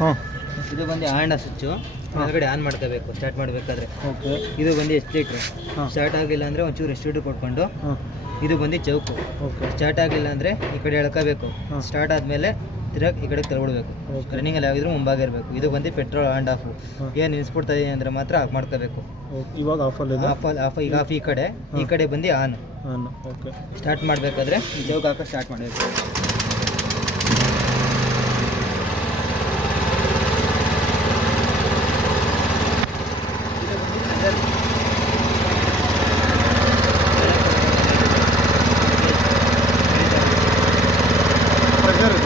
ಹಾಂ ಇದು ಬಂದು ಆಂಡ ಸ್ವಿಚ್ಚು ಒಳಗಡೆ ಆನ್ ಮಾಡ್ಕೋಬೇಕು ಸ್ಟಾರ್ಟ್ ಮಾಡಬೇಕಾದ್ರೆ. ಓಕೆ. ಇದು ಬಂದು ಎಸ್ಟೇಟ್ರು. ಹಾಂ. ಸ್ಟಾರ್ಟ್ ಆಗಿಲ್ಲ ಅಂದರೆ ಒಂಚೂರು ಎಸ್ಟೇಟ್ ಕೊಟ್ಕೊಂಡು ಹಾಂ. ಇದು ಬಂದು ಚೌಕು. ಓಕೆ. ಸ್ಟಾರ್ಟ್ ಆಗಿಲ್ಲ ಅಂದರೆ ಈ ಕಡೆ ಎಳ್ಕೋಬೇಕು. ಹಾಂ. ಸ್ಟಾರ್ಟ್ ಆದಮೇಲೆ ತಿರ್ಗಿ ಈ ಕಡೆ ತಳ್ಬಿಡ್ಬೇಕು. ಓಕೆ. ರನ್ನಿಂಗಲ್ಲಿ ಆಗಿದ್ರು ಮುಂಭಾಗ ಇರಬೇಕು. ಇದು ಬಂದು ಪೆಟ್ರೋಲ್ ಆನ್ ಆಫ್. ಹಾಂ. ಏನು ನಿಲ್ಸ್ಬಿಡ್ತಾ ಇದೆ ಅಂದರೆ ಮಾತ್ರ ಆಫ್ ಮಾಡ್ಕೋಬೇಕು. ಓಕೆ. ಇವಾಗ ಆಫಲ್ಲಿ ಆಫ್ ಈಗ ಆಫ್ ಈ ಕಡೆ ಬಂದು ಆನ್. ಹಾಂ. ಓಕೆ. ಸ್ಟಾರ್ಟ್ ಮಾಡಬೇಕಾದ್ರೆ ಈ ಚೌಕ ಹಾಕೋ ಸ್ಟಾರ್ಟ್ ಮಾಡಬೇಕು. ಪ್ರೆಷರ್ ಇದೆ.